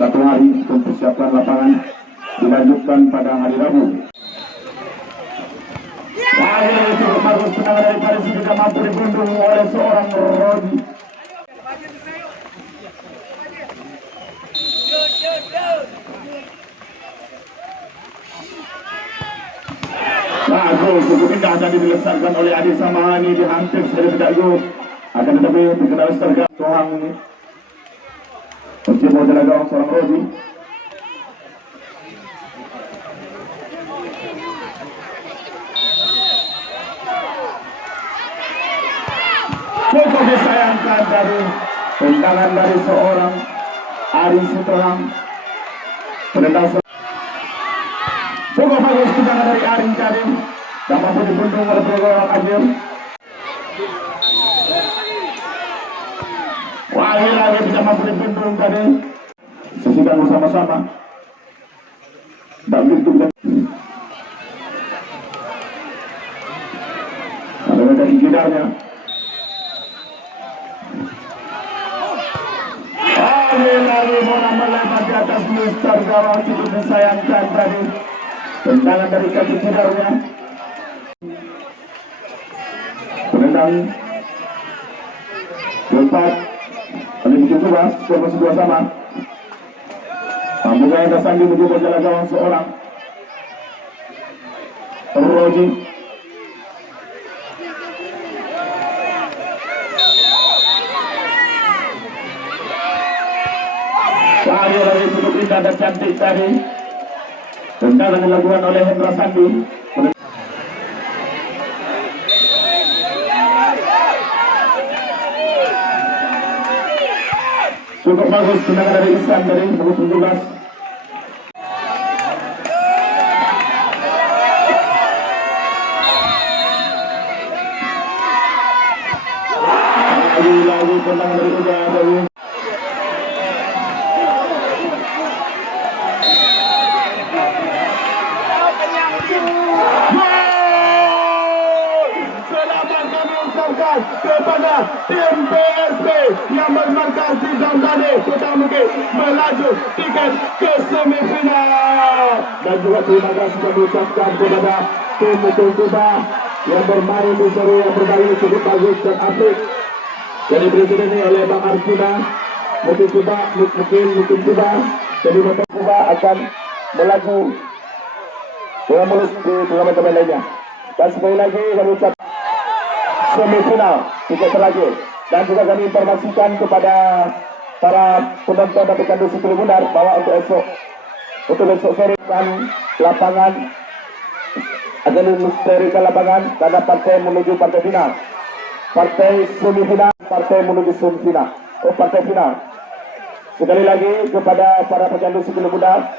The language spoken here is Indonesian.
1 hari untuk persiapan lapangan, dilanjutkan pada hari Rabu. Akhirnya cukup bagus tendangan dari Paris tidak mampu dibendung oleh seorang Rodi. Bagus, cukup indah tadi dilesarkan oleh Adi Samahani di hampir dari tidak yuk. Akan tetapi terkena Westerga Sohang ini. Meski mau jalan gawang seorang Rodi. Cukup disayangkan dari tendangan dari seorang Ari Sutohang. Cukup bagus tendangan dari Ari tadi, dan mampu dibendung oleh peluang Agil. Lagi tidak mampu dibendung tadi. Sisikan bersama-sama. Dan itu ada dari gidarnya. Lagi bola melebar di atas Mister gawang, cukup disayangkan tadi. Tendangan dari kaki gidarnya. Penendang Lepas kali coba skor masih 2 sama. Mampu gaya Sandi mencoba jalan gawang seorang Roji. Lagi cukup indah dan cantik tadi. Tendangan dilakukan oleh Hendra Sandi. Cukup bagus tendangan dari Ihsan dari nomor 17. Lagi tendangan dari Uda dari kepada tim PSB yang bermarkas di Damdane Kota Bukit melaju tiket ke semifinal. Dan juga terima kasih kami ucapkan kepada tim Mukul Kuba yang bermain di seri yang bermain cukup bagus dan apik. Jadi presiden oleh Bang Arjuna. Mukul Kuba jadi Mukul Kuba akan melaju dengan mulus di turnamen lainnya. Dan sekali lagi kami ucapkan semifinal tiket terakhir. Dan juga kami informasikan kepada para penonton dan pecandu Sikil Bundar bahwa untuk besok sore kan lapangan akan mensterilkan lapangan karena partai menuju partai final, partai semifinal, partai menuju semifinal, partai final. Sekali lagi kepada para pecandu Sikil Bundar